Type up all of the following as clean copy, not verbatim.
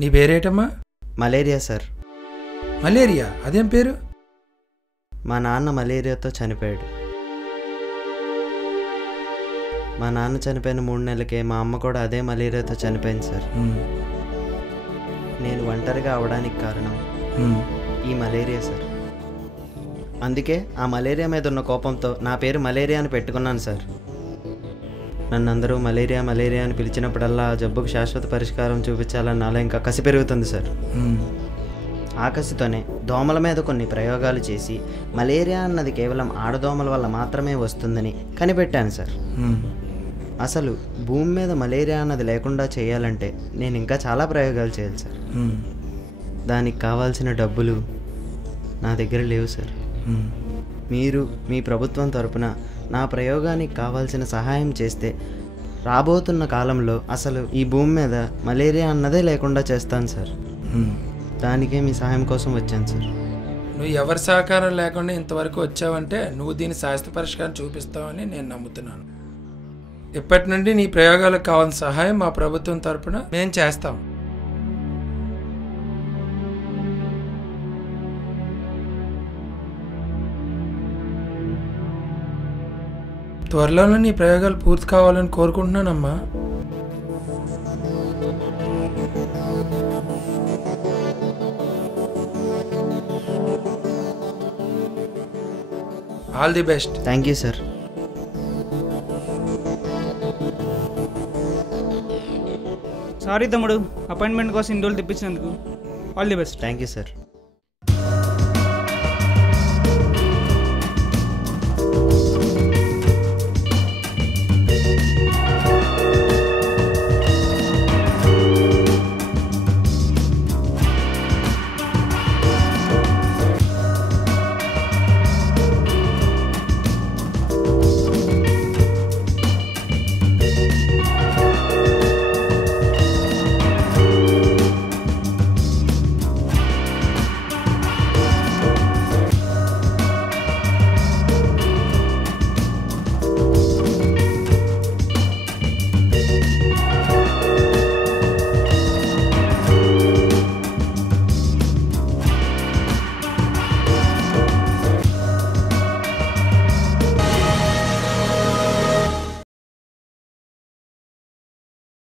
నీ పేరేటమ్మా? Malaria sir. Malaria? అదేం పేరు? మా నాన్న మలేరియాతో చనిపోయాడు. మా నాన్న చనిపోయిన 3 నెలలకే మా అమ్మ కూడా అదే మలేరియాతో చనిపోయింది సార్. నేను ఒంటరిగా అవడానికి కారణం ఈ మలేరియా సార్. అందుకే ఆ మలేరియా మీద ఉన్న కోపంతో నా పేరు మలేరియా అని పెట్టుకున్నాను సార్. నన్ను అందరూ మలేరియా మలేరియా అని పిలిచినప్పుడల్లా ఆ జబ్బుకు శాశ్వత పరిష్కారం చూపించాలని నాలో ఇంకా కసి పెరుగుతుంది సార్. ఆ కసితోనే దోమల మీద కొన్ని ప్రయోగాలు చేసి మలేరియా అన్నది కేవలం ఆడదోమల వల్ల మాత్రమే వస్తుందని కనిపెట్టాను సార్. అసలు భూమి మీద మలేరియా అన్నది లేకుండా చేయాలంటే నేను ఇంకా చాలా ప్రయోగాలు చేయాలి సార్. దానికి కావాల్సిన డబ్బులు నా దగ్గర లేవు సార్. మీరు మీ ప్రభుత్వం తరపున నా ప్రయోగానికి కావాల్సిన సహాయం చేస్తే రాబోతున్న కాలంలో అసలు ఈ భూమి మీద మలేరియా అన్నదే లేకుండా చేస్తాను సార్. దానికే మీ సహాయం కోసం వచ్చాను సార్. నువ్వు ఎవరి సహకారం లేకుండా ఇంతవరకు వచ్చావంటే నువ్వు దీని శాస్త్ర పరిష్కారం చూపిస్తావని నేను నమ్ముతున్నాను. ఇప్పటి నుండి నీ ప్రయోగాలకు కావాల్సిన సహాయం మా ప్రభుత్వం తరపున మేము చేస్తాం. త్వరలోనే నీ ప్రయోగాలు పూర్తి కావాలని కోరుకుంటున్నానమ్మా. All the best. Thank you sir. Sorry తమ్ముడు, అపాయింట్మెంట్ కోసం ఇన్ని రోజులు తెప్పించినందుకు. All the best. Thank you sir.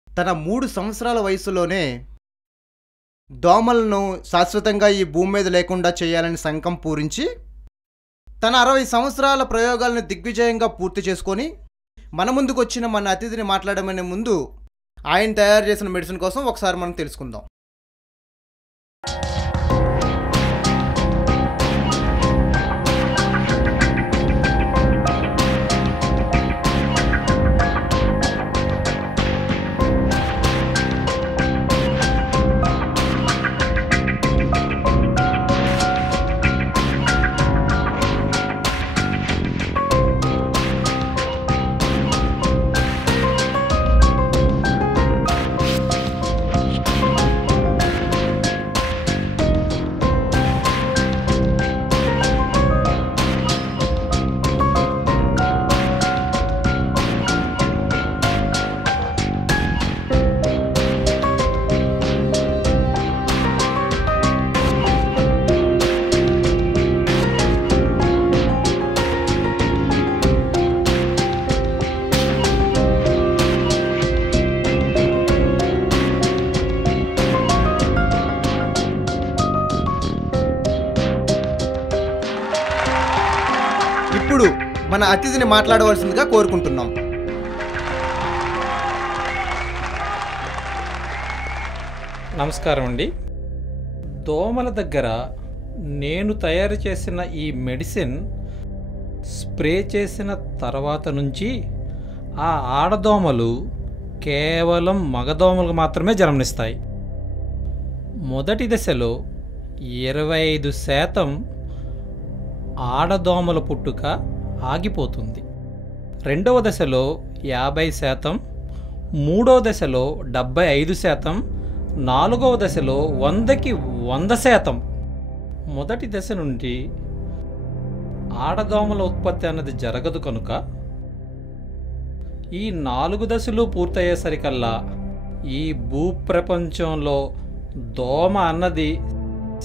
తన 3 సంవత్సరాల వయసులోనే దోమలను శాశ్వతంగా ఈ భూమి మీద లేకుండా చేయాలని సంకం పూరించి తన 60 సంవత్సరాల ప్రయోగాలను దిగ్విజయంగా పూర్తి చేసుకొని మన ముందుకు వచ్చిన మన అతిథిని మాట్లాడమనే ముందు ఆయన తయారు చేసిన మెడిసిన్ కోసం ఒకసారి మనం తెలుసుకుందాం. ఇప్పుడు మన అతిథిని మాట్లాడవలసిందిగా కోరుకుంటున్నాం. నమస్కారం అండి. దోమల దగ్గర నేను తయారు చేసిన ఈ మెడిసిన్ స్ప్రే చేసిన తర్వాత నుంచి ఆ ఆడదోమలు కేవలం మగదోమలకు మాత్రమే జన్మనిస్తాయి. మొదటి దశలో 25% ఆడదోమల పుట్టుక ఆగిపోతుంది. రెండవ దశలో 50%, మూడవ దశలో 75%, నాలుగవ దశలో 100కి 100%. మొదటి దశ నుండి ఆడదోమల ఉత్పత్తి అన్నది జరగదు కనుక ఈ 4 దశలు పూర్తయ్యేసరికల్లా ఈ భూప్రపంచంలో దోమ అన్నది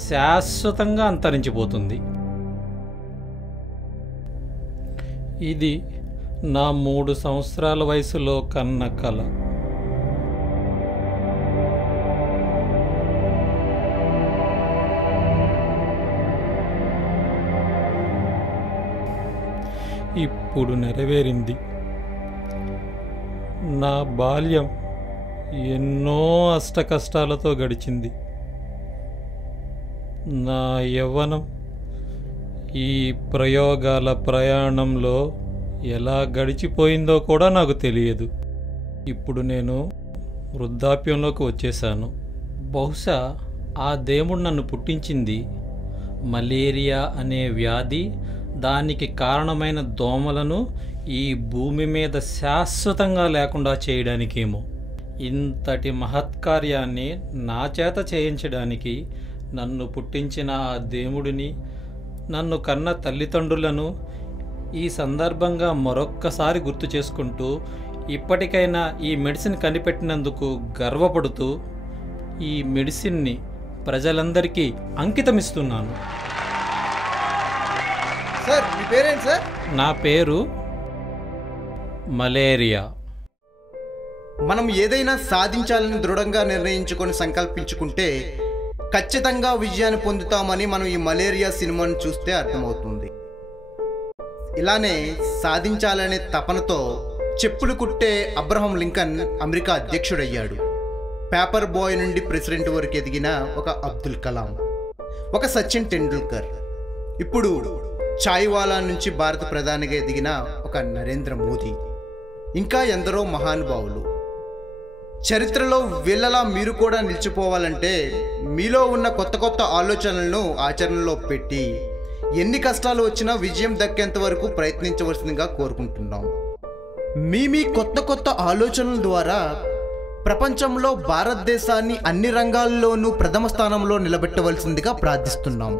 శాశ్వతంగా అంతరించిపోతుంది. ఇది నా 3 సంవత్సరాల వయసులో కన్న కల. ఇప్పుడు నెరవేరింది. నా బాల్యం ఎన్నో అష్టకష్టాలతో గడిచింది. నా యవ్వనం ఈ ప్రయోగాల ప్రయాణంలో ఎలా గడిచిపోయిందో కూడా నాకు తెలియదు. ఇప్పుడు నేను వృద్ధాప్యంలోకి వచ్చేసాను. బహుశా ఆ దేవుడు నన్ను పుట్టించింది మలేరియా అనే వ్యాధి, దానికి కారణమైన దోమలను ఈ భూమి మీద శాశ్వతంగా లేకుండా చేయడానికేమో. ఇంతటి మహత్కార్యాన్ని నా చేత చేయించడానికి నన్ను పుట్టించిన ఆ దేవుడిని, నన్ను కన్న తల్లిదండ్రులను ఈ సందర్భంగా మరొక్కసారి గుర్తు చేసుకుంటూ, ఇప్పటికైనా ఈ మెడిసిన్ కనిపెట్టినందుకు గర్వపడుతూ ఈ మెడిసిన్ని ప్రజలందరికీ అంకితమిస్తున్నాను. సార్ మీ పేరేంటి సార్? నా పేరు మలేరియా. మనం ఏదైనా సాధించాలని దృఢంగా నిర్ణయించుకొని సంకల్పించుకుంటే ఖచ్చితంగా విజయాన్ని పొందుతామని మనం ఈ మలేరియా సినిమాను చూస్తే అర్థమవుతుంది. ఇలానే సాధించాలనే తపనతో చెప్పులు కుట్టే అబ్రహం లింకన్ అమెరికా అధ్యక్షుడయ్యాడు. పేపర్ బాయ్ నుండి ప్రెసిడెంట్ వరకు ఎదిగిన ఒక అబ్దుల్ కలాం, ఒక సచిన్ టెండూల్కర్, ఇప్పుడు చాయ్వాలా నుంచి భారత ప్రధానిగా ఎదిగిన ఒక నరేంద్ర మోదీ, ఇంకా ఎందరో మహానుభావులు. చరిత్రలో వీళ్ళలా మీరు కూడా నిలిచిపోవాలంటే మీలో ఉన్న కొత్త కొత్త ఆలోచనలను ఆచరణలో పెట్టి ఎన్ని కష్టాలు వచ్చినా విజయం దక్కేంత వరకు ప్రయత్నించవలసిందిగా కోరుకుంటున్నాం. మీ కొత్త కొత్త ఆలోచనల ద్వారా ప్రపంచంలో భారతదేశాన్ని అన్ని రంగాల్లోనూ ప్రథమ స్థానంలో నిలబెట్టవలసిందిగా ప్రార్థిస్తున్నాం.